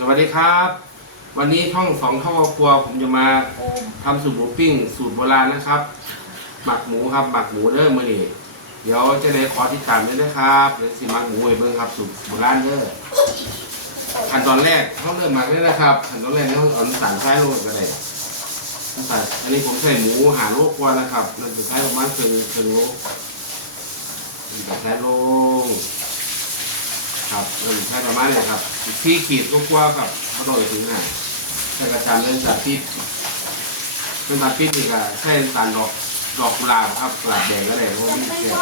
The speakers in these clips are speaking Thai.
สวัสดีครับ วันนี้ช่องสองท่องครัว ผมจะมาทำสูตรหมูปิ้ง สูตรโบราณนะครับ หมักหมูครับหมักหมูเด้อมือนี่เดี๋ยวจะได้ขอติดตามด้วยนะครับเดี๋ยวสิหมักหมูให้เบิ่งครับสูตรโบราณเด้อขั้นตอนแรกเขาเริ่มหมักเลยนะครับขั้นตอนแรกเขาเอาน้ำตาลทรายลงก็ได้น้ำตาลอันนี้ผมใส่หมูหาโลกว่านะครับน้ำตาลทรายประมาณครึ่งครึ่งโลน้ำตาลทรายลง ครับเออใช่ประมาณนี้ครับที่ขีดก็กว่ากับเขาโดยถึงหน่ะแต่กระชันเรื่องจากที่เรื่องจากที่นี่ก็ใช่ตาลดอกดอกกุหลาบครับกุหลาบแดงก็ได้เพราะว่านี่เสีย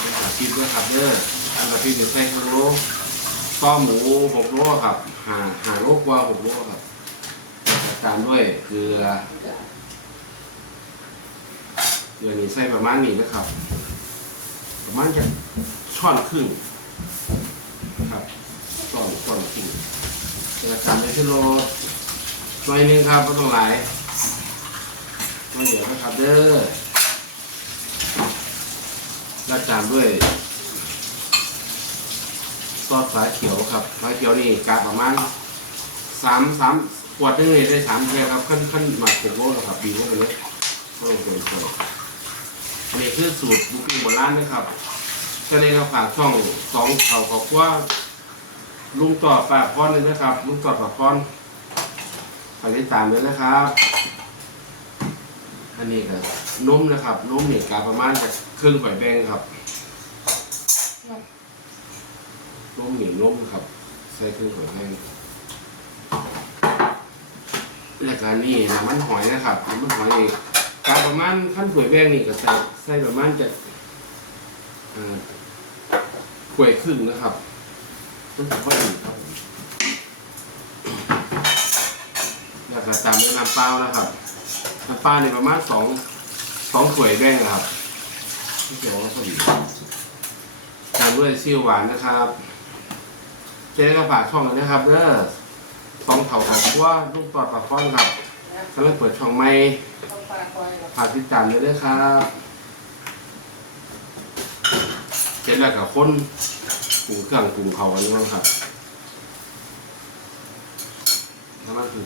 เรื่องจากที่ด้วยครับเด้อเรื่องจากที่เดี๋ยวใส่ครึ่งโลต้อหมูหกโลครับหาหาโลกว่าหกโลครับตามด้วยเกลือเกลือนี่ใส่ประมาณนี้นะครับ ประมาณจะช้อนครึ่งครับช้อนช้อนครึ่งจะทำในที่โรหน่อยนึงครับไม่ต้องหลายไม่เยอนะครับเด้อแล้วตามด้วยซอสฝาเขียวครับฝาเขียวนี่กาประมาณสามสามขวดนึงเลยได้สามเทครับขั้นขั้นหมักผงโลครับบีบไว้เลยไม่ต้องเกินคน อันนี้คือสูตรบุฟเฟ่โบราณนะครับก็เลยเราฝากช่องสองเขาขอบว่าลุงต่อปากพรเลยนะครับ ลุงต่อปากพรฝากติดตามด้วยนะครับ อันนี้ก็นมนะครับนมเนี่ยกาประมาณจากครึ่งข่อยแบงครับนมเหนียวนมครับใส่ครึ่งข่อยแบงแล้วก็นี่น้ำมันหอยนะครับน้ำมันหอย กาประมาณขั้นถ้วยแบงนี่ก็ใส่ใส่ประมาณจะถ้วยครึ่งนะครับต้องถือว่าดีครับผมแล้วก็ตามด้วยน้ำเปล่านะครับน้ำเปล่านี่ประมาณสองสองถ้วยแบงนะครับที่เกี่ยวกับพอดีตามด้วยซีอิ๊วหวานนะครับเจ๊ก็ฝากช่องเลยนะครับเด้อสองเถาของว่าลูกตอดปากฟ้อนครับกำลังเปิดช่องใหม่ ฝาติดตามด้วยด้วยครับเสร็จแล้วกับคนปรุงเครื่องปรุงเขากันด้วยครับแล้วมันคือ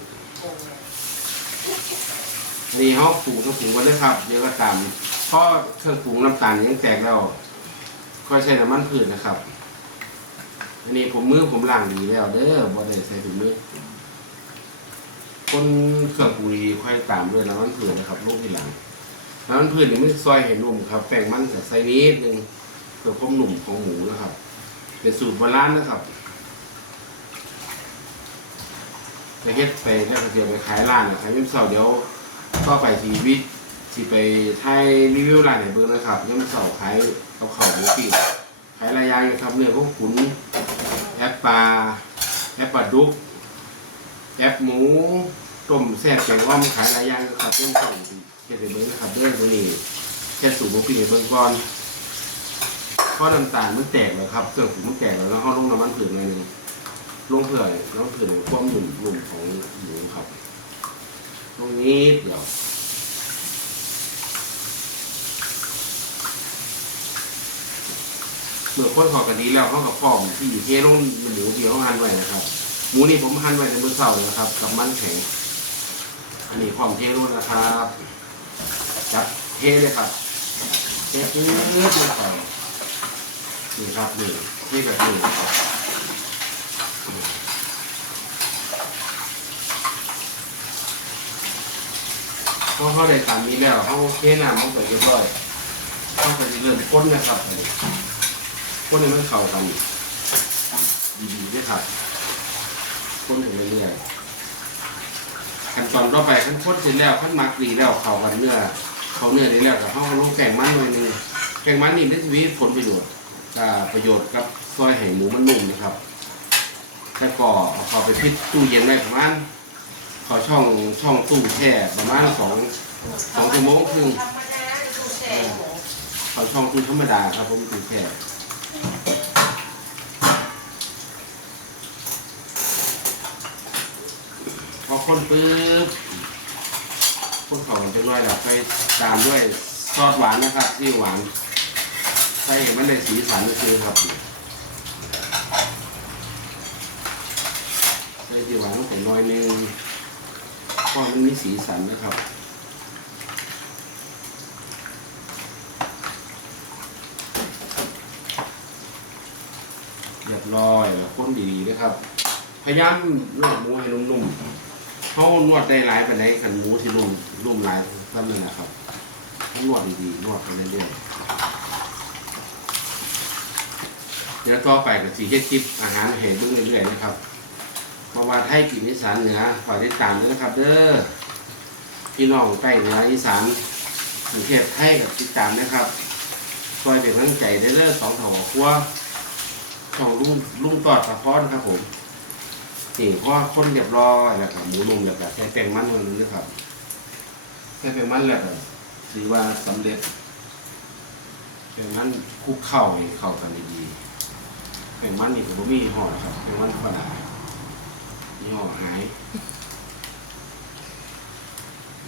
นี่เขาปรุงต้องปรุงกันด้วยครับเดี๋ยวก็ตามเพราะเครื่องปรุงน้ำตาลยังแตกแล้วค่อยใช้น้ำมันพืชนะครับอันนี้ผมมือผมล้างดีแล้วเด้อบ่ได้ใส่ถุงมือ คนเครื่องปุรีค่อยตามด้วยน้ำมันพืชนะครับลงทีหลังน้ำมันพืชนี่มันซอยเห็นนุ่มครับแป้งมันกับใส่นิดนึงเพื่อความหนุ่มของหมูนะครับ เป็นสูตรโบราณนะครับจะเฮ็ดไปแค่เดียวไปขายร้านนะครับยิ้มเสาร์เดี๋ยวก็ไปทีวิตสิไปไทยรีวิวร้านไหนเบอร์นะครับยิ้มเสาร์ขายกับข้าหมูปิ้งขายหลายยางอยู่ครับเนื้อพวกขุนแอปปลาแอปปลาดุกแอปหมู ต้มแซ่บแกงอ้อมขายหลายอย่างนะครับเรื่องส่งเฮ็ดให้เบิ่งนะครับเรื่องตัวนี้แค่สูตรหมูปิ้งให้เบิ่งก่อนเพราะน้ำตาลมันแตกแล้วครับเครื่องปรุงมันแตกแล้วแล้วเฮาลงน้ำมันผืนหน่อยหนึงลงเผื่อน้ำผืนความหนุ่มหนุ่มของหมูครับ ตรงนี้เดี๋ยวเมื่อคนหอกกันดีแล้วเขากับพรอมที่เทลงหมูที่เขาหั่นไว้นะครับ หมูนี่ผมหั่นไว้ในมือเสาเลยนะครับ กับมันแข็ง อันนี้ความเทรุ่นนะครับจับเทเลยครับเทเพื่อเลยครับนี่ครับนี่เทแบบนี้ครับเขาเขาได้ตามนี้แล้วเขาเทน้ำมันก็เรียบร้อยเขาก็จะเริ่มก้นนะครับอันนี้นให้มันเข้ากันดีๆด้วยครับคนถึงเรื่อยๆ ขั้นตอนต่อไปขั้นคนเสร็จแล้วขั้นมักดีแล้วเขากันเนื้อเขาเนื้อได้แล้วกับเขาก็ลงแกงมันหน่อยหนึงแกงมันนี่ได้ชีวิตผลประโยชน์อ่าประโยชน์กับซอยแห่งหมูมันนุ่มนะครับแล้วก็เอาเขาไปพิษตู้เย็นไว้ประมาณเขาช่องช่องตู้แช่ประมาณสองสองชั่วโมงครึ่งธรรมดาดูแช่หมูเขาช่องตู้ธรรมดาครับผมตู้แช่ ข้นปึ๊บข้นเข่ากันด้วยแล้วไปตามด้วยซอสหวานนะครับที่หวานใส่มันได้สีสันก็คือครับใส่ที่หวานลงไปน้อยนึงก็มันมีสีสันนะครับเรียบร้อยแล้วคนดีๆนะครับ พยายามลวกหมูให้นุ่มๆ เขานวดได้หลายไปไหนขันหมูที่นุ่มนุ่มหลายท่านนั่นแหละครับเขานวดดีๆนวดไปเรื่อยๆเดี๋ยวต่อไปก็สีเฮ็ดคลิปอาหารให้เบิ่งเรื่อยๆนะครับมาว่าไทยกินอีสานเหนือขอได้ตามด้วยนะครับ เด้อพี่น้องใกล้เหนืออีสานกรุงเทพไทยกับติดตามนะครับคอยเป็นกำลังใจได้เด้อสองเถาครัวของลุงลุงตอดสะพอนครับผม นี่เพราะคนเรียบร้อยแล้วครับหมูนุ่มแล้วก็ใช้แป้งมันวันนี้นะครับใช้แป้งมันแล้วก็ถือว่าสำเร็จแป้งมันคลุกเข้าให้เข้ากันดีๆแป้งมันนี่ก็บ่มียี่อนะครับแป้งมันธรรมดายี่ห้อหาย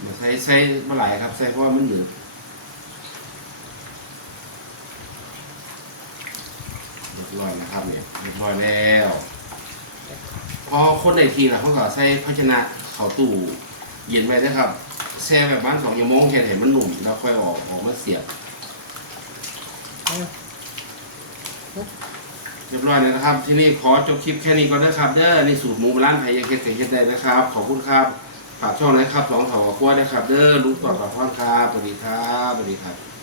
มาใช้ใช้เมื่อไหร่ครับใช้เพราะว่ามันหนืดเรียบร้อยนะครับเนี่ยเรียบร้อยแล้ว พอคนในทีนะเขาก็ใส่ภาชนะเขาตู้เย็นไว้นะครับแช่แบบบ้านสองชั่โมงแค่ไหนมันหนุ่มแล้วค่อยออกออกมาเสียบเรียบร้อยแล้วนะครับ ที่นี่ขอจบคลิปแค่นี้ก่อนนะครับเด้อในสูตรหมูร้านไผ่ยังเฮ็ดไก่เฮ็ดได้นะครับ ขอบคุณครับฝากช่องนะครับสองเถาขั้วนะครับ เด้อลุงต่อปากข้างครับสวัสดีครับสวัสดีครับ